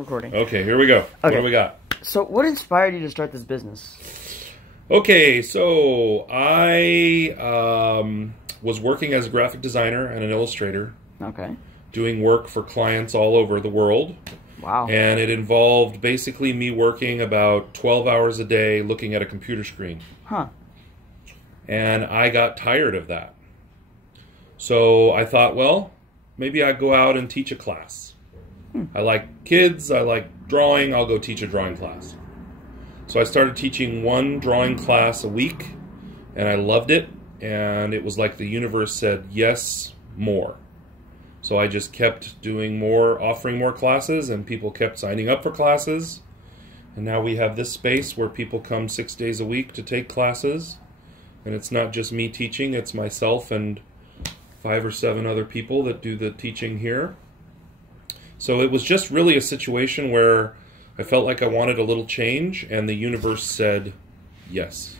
Recording. Okay, here we go. Okay. What do we got? So, what inspired you to start this business? Okay, so I was working as a graphic designer and an illustrator, Okay. doing work for clients all over the world. Wow. And it involved basically me working about 12 hours a day looking at a computer screen. Huh. And I got tired of that. So I thought, well, maybe I'd go out and teach a class. I like kids, I like drawing, I'll go teach a drawing class. So I started teaching one drawing class a week, and I loved it, and it was like the universe said, yes, more. So I just kept doing more, offering more classes, and people kept signing up for classes. And now we have this space where people come 6 days a week to take classes. And it's not just me teaching, it's myself and 5 or 7 other people that do the teaching here. So it was just really a situation where I felt like I wanted a little change, and the universe said yes.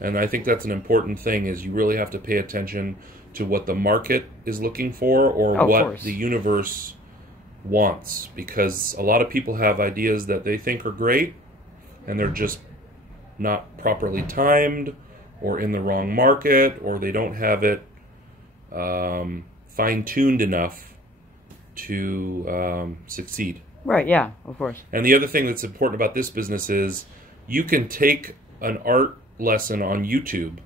And I think that's an important thing, is you really have to pay attention to what the market is looking for, or what the universe wants. Because a lot of people have ideas that they think are great, and they're just not properly timed, or in the wrong market, or they don't have it fine-tuned enough to succeed. Right, yeah, of course. And the other thing that's important about this business is you can take an art lesson on YouTube,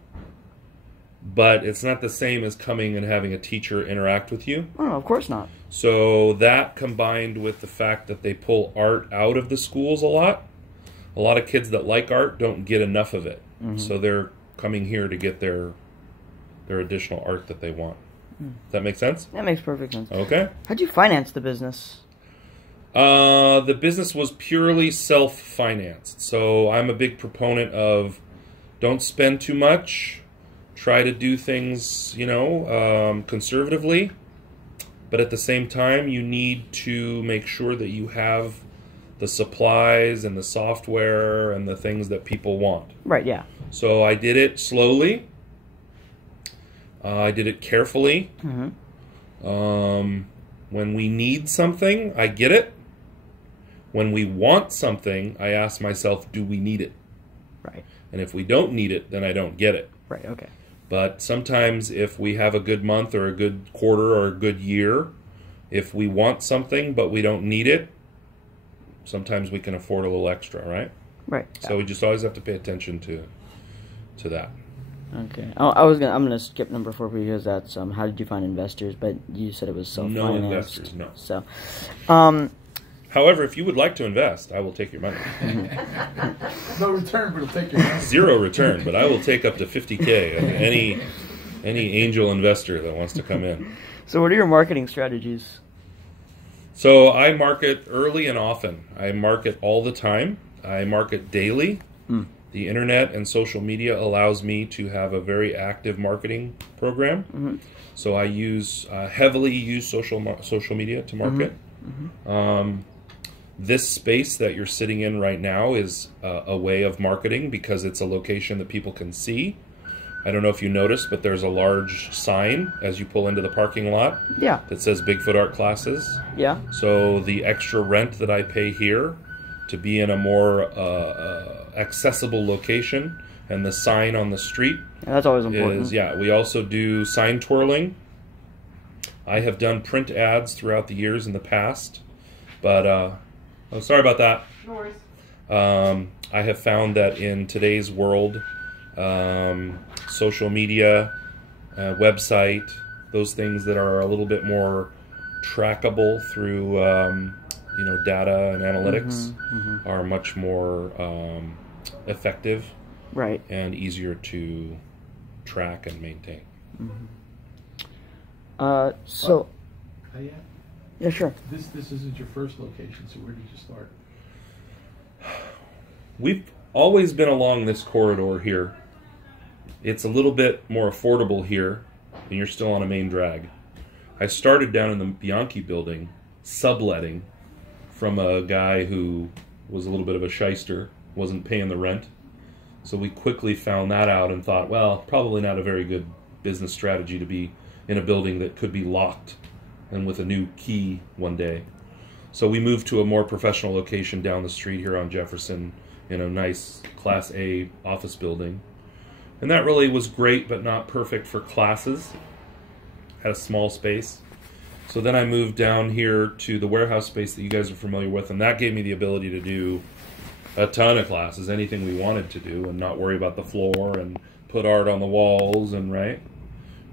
but it's not the same as coming and having a teacher interact with you. Oh, of course not. So that, combined with the fact that they pull art out of the schools a lot of kids that like art don't get enough of it. So they're coming here to get their additional art that they want. Does that make sense? That makes perfect sense. Okay. How'd you finance the business? The business was purely self-financed. So I'm a big proponent of don't spend too much. Try to do things, conservatively. But at the same time, you need to make sure that you have the supplies and the software and the things that people want. Right, yeah. So I did it slowly. I did it carefully. When we need something, I get it. When we want something, I ask myself, do we need it? Right. And if we don't need it, then I don't get it. Right, okay. But sometimes if we have a good month or a good quarter or a good year, if we want something but we don't need it, sometimes we can afford a little extra, right? Right. So we just always have to pay attention to that. Okay. I'm gonna skip number 4 because that's how did you find investors? But you said it was self-financed. No investors, no. So, however, if you would like to invest, I will take your money. No return, but I'll take your money. 0 return, but I will take up to $50K of any angel investor that wants to come in. So what are your marketing strategies? So I market early and often. I market all the time. I market daily. The internet and social media allows me to have a very active marketing program. So I heavily use social media to market. This space that you're sitting in right now is a way of marketing because it's a location that people can see. I don't know if you noticed, but there's a large sign as you pull into the parking lot that says Bigfoot Art Classes. Yeah. So the extra rent that I pay here to be in a more accessible location, and the sign on the street that's always important. we also do sign twirling. I have done print ads throughout the years in the past, but oh, sorry about that. No worries. I have found that in today's world, social media, website, those things that are a little bit more trackable through data and analytics are much more effective, right, and easier to track and maintain. So, Yeah, sure. This isn't your first location, so where did you start? We've always been along this corridor here. It's a little bit more affordable here, and you're still on a main drag. I started down in the Bianchi building, subletting from a guy who was a little bit of a shyster, wasn't paying the rent. So we quickly found that out and thought, well, probably not a very good business strategy to be in a building that could be locked and with a new key one day. So we moved to a more professional location down the street here on Jefferson in a nice Class A office building. And that really was great, but not perfect for classes. Had a small space. So then I moved down here to the warehouse space that you guys are familiar with, and that gave me the ability to do a ton of classes, anything we wanted to do, and not worry about the floor and put art on the walls and, right?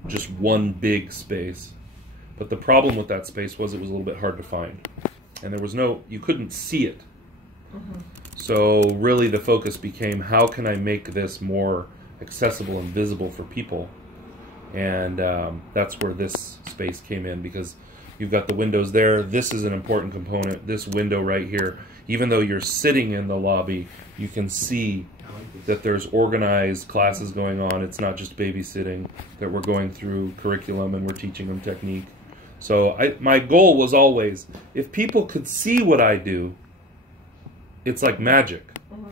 Just one big space. But the problem with that space was it was a little bit hard to find. And there was you couldn't see it. So really the focus became, how can I make this more accessible and visible for people? And that's where this space came in, because you've got the windows there. This is an important component. This window right here, even though you're sitting in the lobby, you can see that there's organized classes going on. It's not just babysitting, that we're going through curriculum and we're teaching them technique. So my goal was always, if people could see what I do, it's like magic.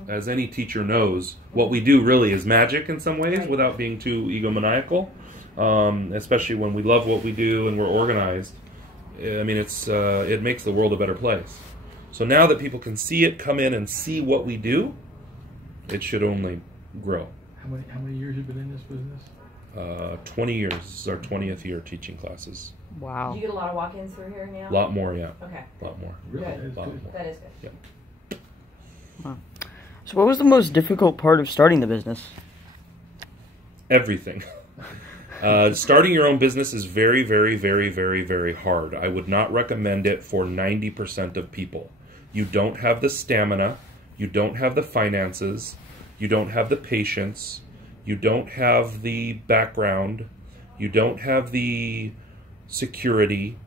As any teacher knows, what we do really is magic in some ways, without being too egomaniacal, especially when we love what we do and we're organized. I mean, it makes the world a better place. So now that people can see it, come in and see what we do, it should only grow. How many years have you been in this business? 20 years. This is our 20th year teaching classes. Wow. Do you get a lot of walk-ins through here now? A lot more, yeah. Okay. A lot more. Really? Good. That's good. That is good. Yeah. Wow. So what was the most difficult part of starting the business? Everything. Starting your own business is very, very, very, very, very hard. I would not recommend it for 90% of people. You don't have the stamina. You don't have the finances. You don't have the patience. You don't have the background. You don't have the security.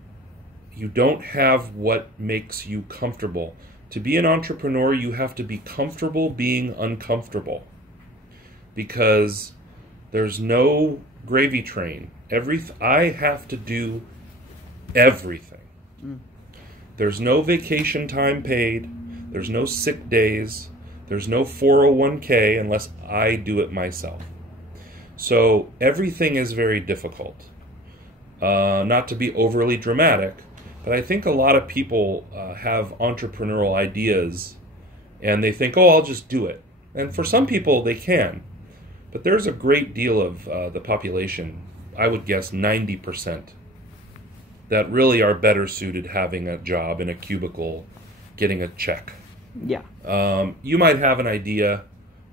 You don't have what makes you comfortable. To be an entrepreneur, you have to be comfortable being uncomfortable, because there's no gravy train. I have to do everything. There's no vacation time paid. There's no sick days. There's no 401k unless I do it myself. So everything is very difficult. Not to be overly dramatic, but I think a lot of people have entrepreneurial ideas and they think, oh, I'll just do it. And for some people, they can. But there's a great deal of the population, I would guess 90%, that really are better suited having a job in a cubicle, getting a check. Yeah. You might have an idea.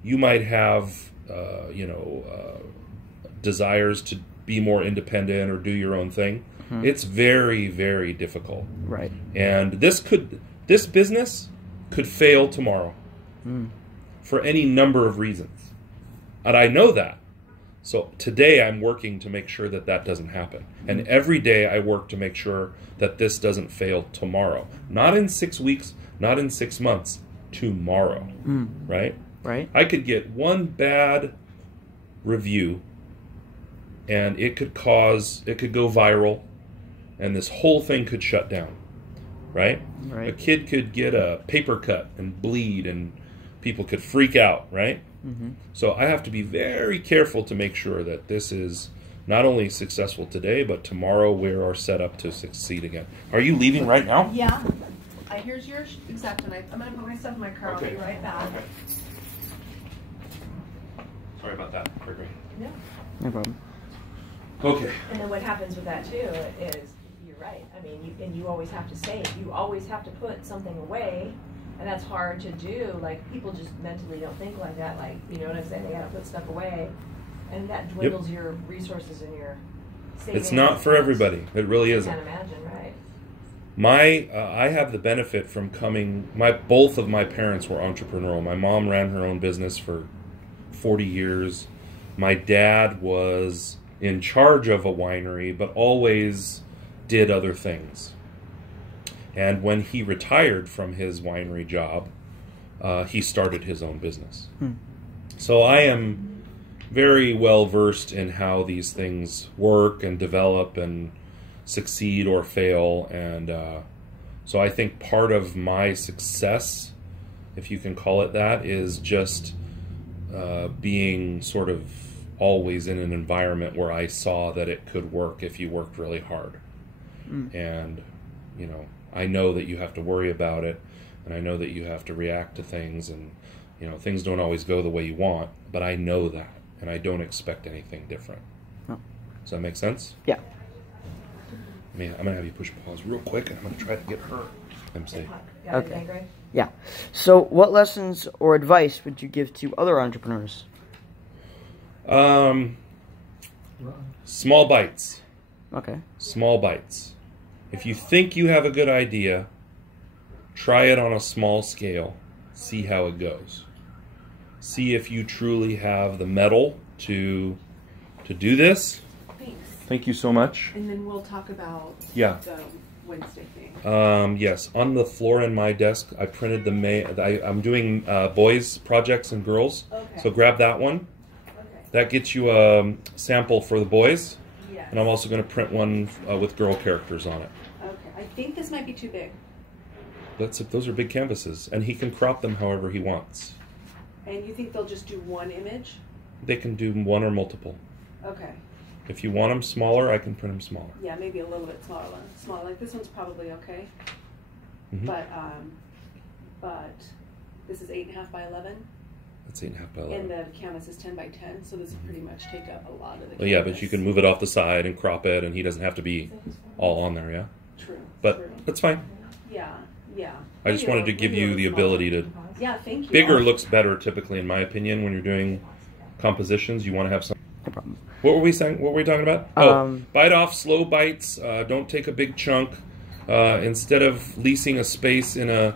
You might have, desires to be more independent or do your own thing. It's very, very difficult. Right. And this business could fail tomorrow for any number of reasons. And I know that. So today I'm working to make sure that that doesn't happen. And every day I work to make sure that this doesn't fail tomorrow. Not in 6 weeks, not in 6 months, tomorrow. Right? Right. I could get one bad review and it could go viral, and this whole thing could shut down. Right? Right. A kid could get a paper cut and bleed and people could freak out, right? So I have to be very careful to make sure that this is not only successful today, but tomorrow we are set up to succeed again. Are you leaving right now? Yeah. Here's your exact, and I'm going to put my stuff in my car. Okay. I'll be right back. Okay. Sorry about that. Great. No. No problem. Okay. And then what happens with that too is, you're right. I mean, you always have to save. You always have to put something away, and that's hard to do. Like, people just mentally don't think like that. Like, you know what I'm saying? They got to put stuff away, and that dwindles your resources and your savings. It's not for everybody. It really I isn't. can't imagine, right? I have the benefit from both of my parents were entrepreneurial. My mom ran her own business for 40 years. My dad was in charge of a winery, but always did other things. And when he retired from his winery job, he started his own business. So I am very well versed in how these things work and develop and succeed or fail. And so I think part of my success, if you can call it that, is just being sort of always in an environment where I saw that it could work if you worked really hard. And, I know that you have to worry about it, and I know that you have to react to things, and things don't always go the way you want, but I know that, and I don't expect anything different. Oh. Does that make sense? Yeah. I'm going to have you push pause real quick, and I'm going to try to get her. I'm safe. Okay. Yeah. So what lessons or advice would you give to other entrepreneurs? Small bites. Okay. Small bites. If you think you have a good idea, try it on a small scale. See how it goes. See if you truly have the mettle to do this. Thanks. Thank you so much. And then we'll talk about Yeah. the Wednesday thing. Yes, on the floor in my desk, I printed I'm doing boys projects and girls. Okay. So grab that one. Okay. That gets you a sample for the boys. Yes. And I'm also going to print one with girl characters on it. Okay. I think this might be too big. Those are big canvases, and he can crop them however he wants. And you think they'll just do one image? They can do one or multiple. Okay. If you want them smaller, I can print them smaller. Yeah, maybe a little bit smaller. Smaller. Like this one's probably okay. Mm-hmm. But this is 8.5 by 11. That's 8.5 by 11. And the canvas is 10 by 10, so this would pretty much take up a lot of the canvas. Well, yeah, but you can move it off the side and crop it, and he doesn't have to be all on there, yeah? True. But true. that's fine. Yeah, yeah. I just wanted to give you the ability to... Yeah, thank you. Bigger looks better, typically, in my opinion, when you're doing compositions. You want to have some... No problem. What were we saying? What were we talking about? Bite off, slow bites. Don't take a big chunk. Instead of leasing a space in a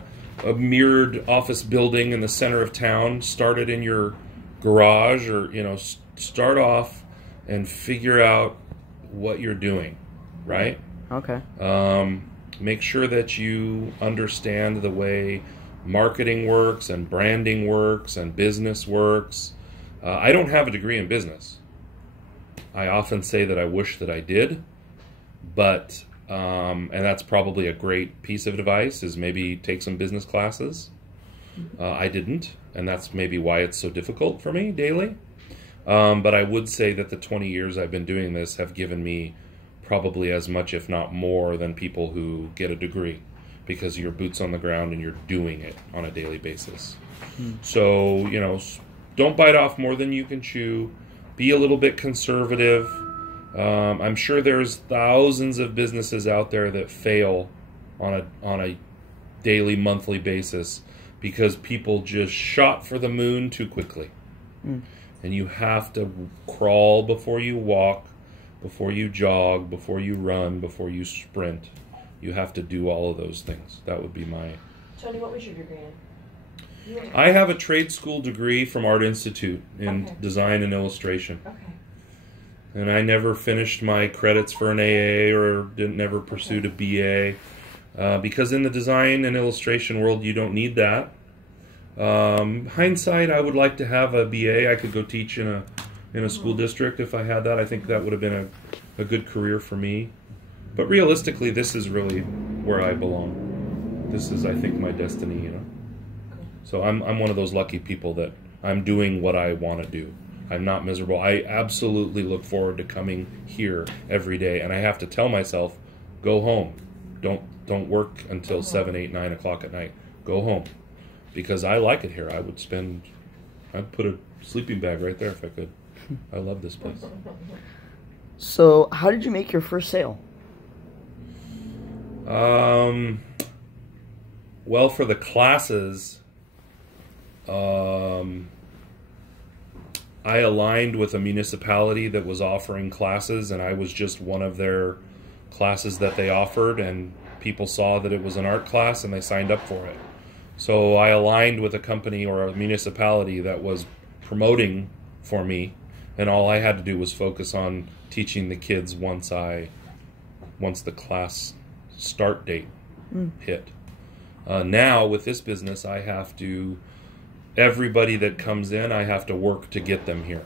mirrored office building in the center of town, start it in your garage, or start off and figure out what you're doing, right? Okay. Make sure that you understand the way marketing works and branding works and business works. I don't have a degree in business. I often say that I wish that I did, but and that's probably a great piece of advice, is maybe take some business classes. I didn't, and that's maybe why it's so difficult for me daily. But I would say that the 20 years I've been doing this have given me probably as much, if not more, than people who get a degree, because you're boots on the ground and you're doing it on a daily basis. So, don't bite off more than you can chew. Be a little bit conservative. I'm sure there's thousands of businesses out there that fail on a daily, monthly basis because people just shot for the moon too quickly. And you have to crawl before you walk, before you jog, before you run, before you sprint. You have to do all of those things. That would be my... Tony, what was your degree in? I have a trade school degree from Art Institute in Okay. design and illustration. Okay. And I never finished my credits for an AA or never pursued a BA. Because in the design and illustration world, you don't need that. Hindsight, I would like to have a BA. I could go teach in a school district if I had that. I think that would have been a good career for me. But realistically, this is really where I belong. This is, I think, my destiny, So I'm one of those lucky people that I'm doing what I want to do. I'm not miserable. I absolutely look forward to coming here every day, and I have to tell myself, go home. Don't work until 7, 8, 9 o'clock at night. Go home. Because I like it here. I'd put a sleeping bag right there if I could. I love this place. So, how did you make your first sale? Well, for the classes, I aligned with a municipality that was offering classes, and I was just one of their classes that they offered, and people saw that it was an art class and they signed up for it. So I aligned with a company or a municipality that was promoting for me, and all I had to do was focus on teaching the kids once the class start date hit. Now with this business, I have to, everybody that comes in, I have to work to get them here.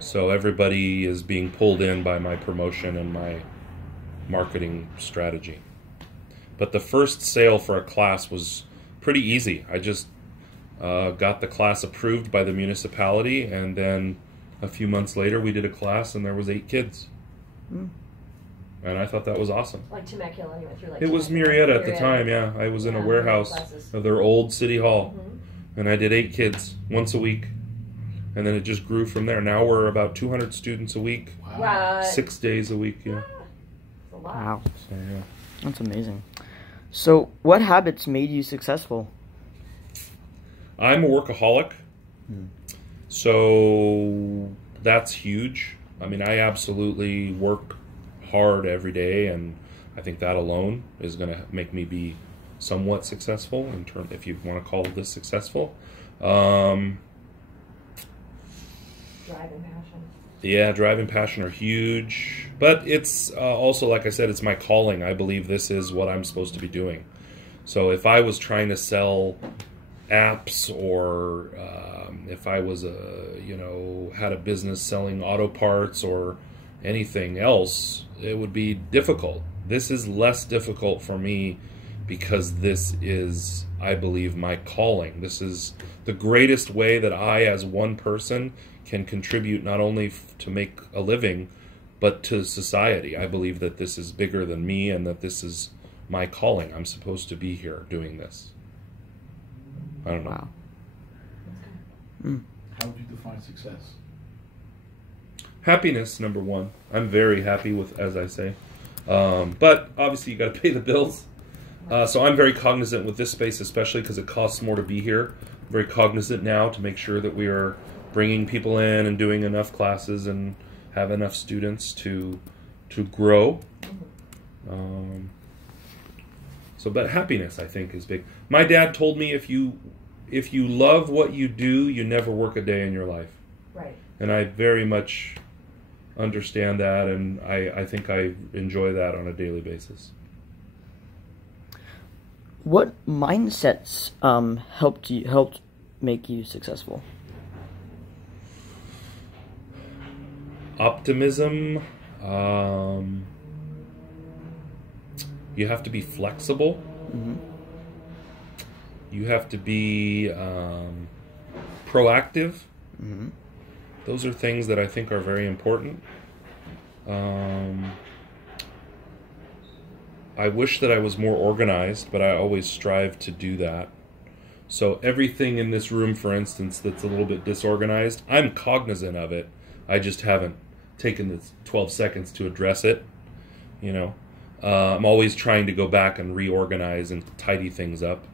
So everybody is being pulled in by my promotion and my marketing strategy. But the first sale for a class was pretty easy. I just got the class approved by the municipality, and then a few months later we did a class and there was 8 kids. And I thought that was awesome. Like Temecula, you went through like It was Temecula. Murrieta at the time, yeah. I was in a warehouse classes. of their old city hall. Mhm. And I did 8 kids once a week. And then it just grew from there. Now we're about 200 students a week. Wow. 6 days a week, yeah. It's a lot. Wow. So, yeah. That's amazing. So, what habits made you successful? I'm a workaholic. So that's huge. I mean, I absolutely work hard every day, and I think that alone is going to make me be somewhat successful, in term, if you want to call this successful. Drive and passion. Yeah, drive and passion are huge. But it's also, like I said, it's my calling. I believe this is what I'm supposed to be doing. So if I was trying to sell apps, or if I was had a business selling auto parts or anything else, it would be difficult. This is less difficult for me because this is, I believe, my calling. This is the greatest way that I, as one person, can contribute not only to make a living, but to society. I believe that this is bigger than me, and that this is my calling. I'm supposed to be here doing this. I don't know. Wow. How would you define success? Happiness, number one. I'm very happy with, as I say. But obviously you got to pay the bills. So I'm very cognizant with this space, especially because it costs more to be here. I'm very cognizant now to make sure that we are bringing people in and doing enough classes and have enough students to grow. But happiness, I think, is big. My dad told me if you love what you do, you never work a day in your life. Right. And I very much understand that, and I think I enjoy that on a daily basis. What mindsets helped make you successful? Optimism. You have to be flexible. Mm-hmm. You have to be proactive. Mm-hmm. Those are things that I think are very important. I wish that I was more organized, but I always strive to do that. So everything in this room, for instance, that's a little bit disorganized, I'm cognizant of it. I just haven't taken the 12 seconds to address it. I'm always trying to go back and reorganize and tidy things up.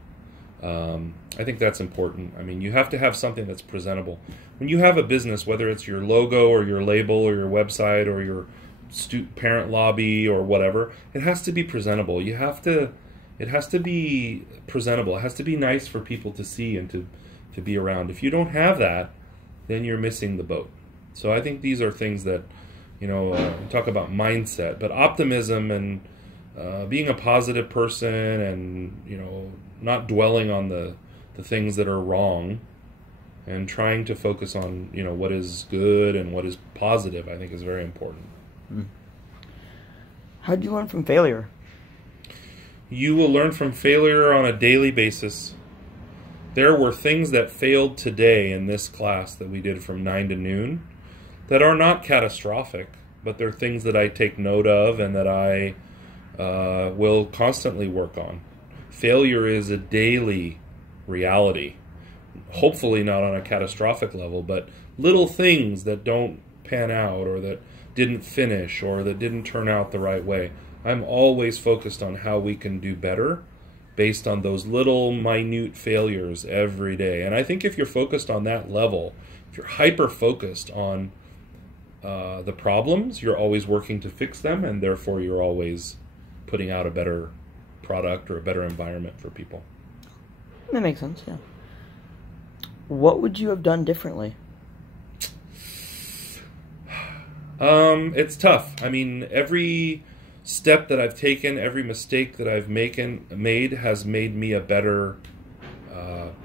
I think that's important. I mean, you have to have something that's presentable. When you have a business, whether it's your logo or your label or your website or your parent lobby or whatever, it has to be presentable. It has to be presentable. It has to be nice for people to see and to be around. If you don't have that, then you're missing the boat. So I think these are things that, talk about mindset, but optimism and being a positive person and, not dwelling on the things that are wrong and trying to focus on, what is good and what is positive, I think is very important. How did you learn from failure? You will learn from failure on a daily basis. There were things that failed today in this class that we did from 9 to noon that are not catastrophic, but they're things that I take note of and that I will constantly work on. Failure is a daily reality. Hopefully not on a catastrophic level, but little things that don't pan out or that didn't finish or that didn't turn out the right way. I'm always focused on how we can do better based on those little minute failures every day. And I think if you're focused on that level, if you're hyper-focused on the problems, you're always working to fix them, and therefore you're always putting out a better product or a better environment for people. That makes sense, yeah. What would you have done differently? It's tough. I mean, every step that I've taken, every mistake that I've made has made me a better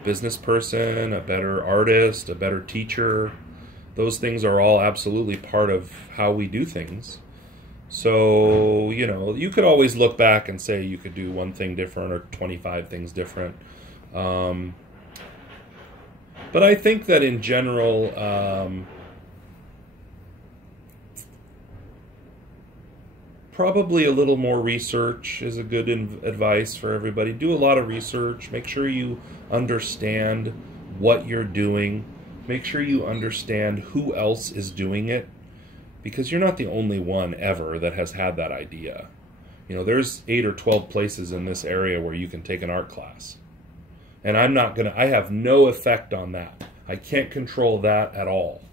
business person, a better artist, a better teacher. Those things are all absolutely part of how we do things. So, you could always look back and say you could do one thing different or 25 things different. But I think that in general, probably a little more research is a good advice for everybody. Do a lot of research. Make sure you understand what you're doing. Make sure you understand who else is doing it, because you're not the only one ever that has had that idea. You know, there's 8 or 12 places in this area where you can take an art class. And I have no effect on that. I can't control that at all.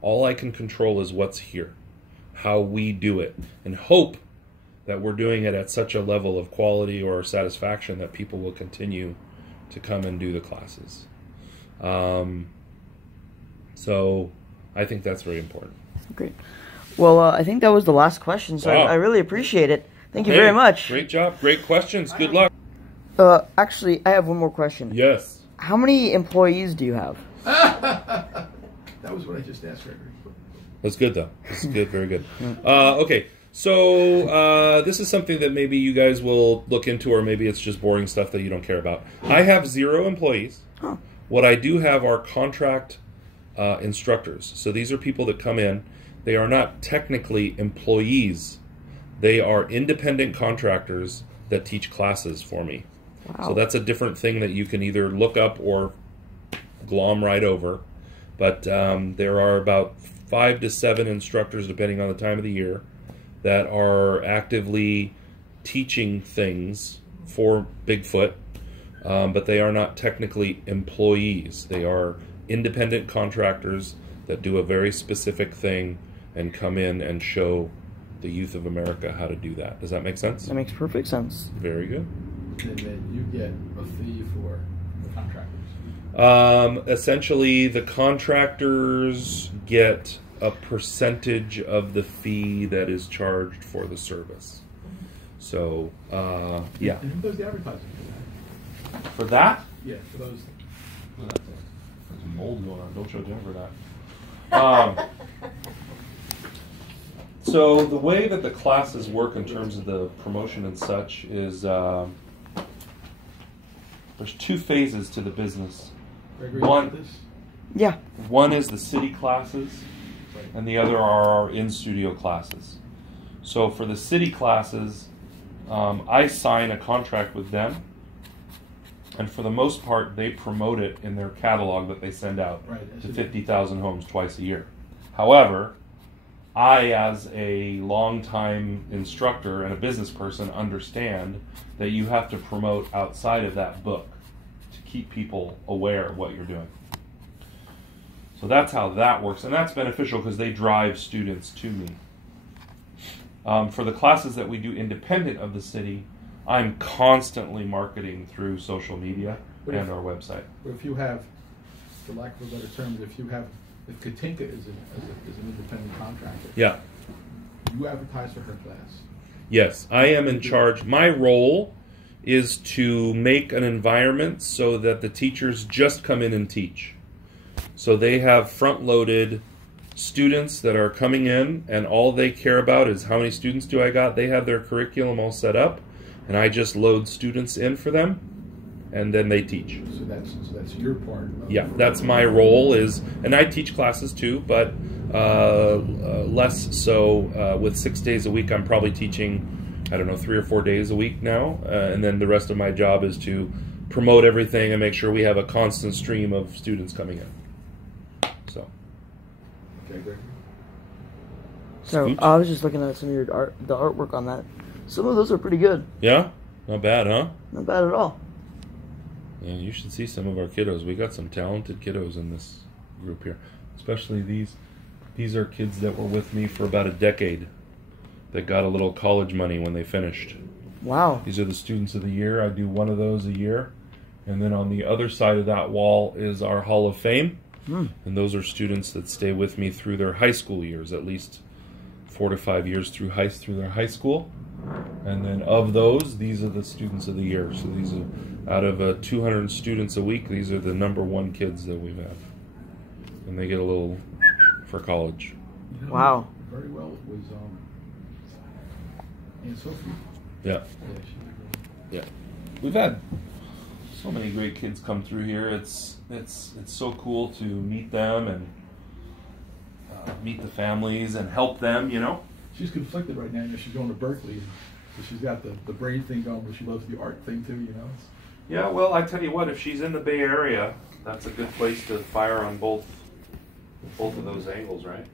All I can control is what's here, how we do it, and hope that we're doing it at such a level of quality or satisfaction that people will continue to come and do the classes. So I think that's very important. Great. Well, I think that was the last question, so Wow. I really appreciate it. Thank you very much. Great job. Great questions. Good luck. Actually, I have one more question. Yes. How many employees do you have? That was what I just asked, Gregory. That's good, though. This is good. Very good. Okay. So this is something that maybe you guys will look into, or maybe it's just boring stuff that you don't care about. I have 0 employees. Huh. What I do have are contract instructors. So these are people that come in. They are not technically employees. They are independent contractors that teach classes for me. Wow. So that's a different thing that you can either look up or glom right over. But there are about 5 to 7 instructors, depending on the time of the year, that are actively teaching things for Bigfoot, but they are not technically employees. They are independent contractors that do a very specific thing and come in and show the youth of America how to do that. Does that make sense? That makes perfect sense. Very good. And then you get a fee for the contractors. Essentially, the contractors get a percentage of the fee that is charged for the service. So, yeah. And who does the advertising for that? For that? Yeah, for those. There's mold going on. Don't show Jennifer that. So the way that the classes work in terms of the promotion and such is there's 2 phases to the business. Gregory, One- you got this? Yeah. One is the city classes, Right. and the other are our in-studio classes. So for the city classes, I sign a contract with them, and for the most part, they promote it in their catalog that they send out Right. to 50,000 homes twice a year. However, I, as a longtime instructor and a business person, understand that you have to promote outside of that book to keep people aware of what you're doing. So that's how that works, and that's beneficial because they drive students to me. For the classes that we do independent of the city, I'm constantly marketing through social media and our website. But if you have, for lack of a better term, if Katinka is an independent contractor, Yeah. you advertise for her class. Yes, I am in charge. My role is to make an environment so that the teachers just come in and teach. So they have front-loaded students that are coming in, and all they care about is how many students do I got. They have their curriculum all set up, and I just load students in for them, and then they teach. So that's your part. Yeah, that's my role and I teach classes too, but less so. With 6 days a week, I'm probably teaching, 3 or 4 days a week now, and then the rest of my job is to promote everything and make sure we have a constant stream of students coming in. So. Okay, great. So Scoot. I was just looking at some of your the artwork on that. Some of those are pretty good. Yeah, not bad, huh? Not bad at all. Yeah, you should see some of our kiddos. We got some talented kiddos in this group here, especially these. These are kids that were with me for about a decade that got a little college money when they finished. Wow. These are the students of the year. I do one of those a year. And then on the other side of that wall is our Hall of Fame. And those are students that stay with me through their high school years, at least 4 to 5 years through their high school. And then of those, these are the students of the year. So these are, out of 200 students a week, these are the #1 kids that we've had. And they get a little for college. You know, Wow. Very well was Aunt Sophie. Yeah. Yeah, she was really. Yeah. We've had so many great kids come through here. It's so cool to meet them and meet the families and help them, she's conflicted right now. You know, she's going to Berkeley, so she's got the brain thing going, but she loves the art thing too. You know. Yeah, well, I tell you what, if she's in the Bay Area, that's a good place to fire on both of those angles, right?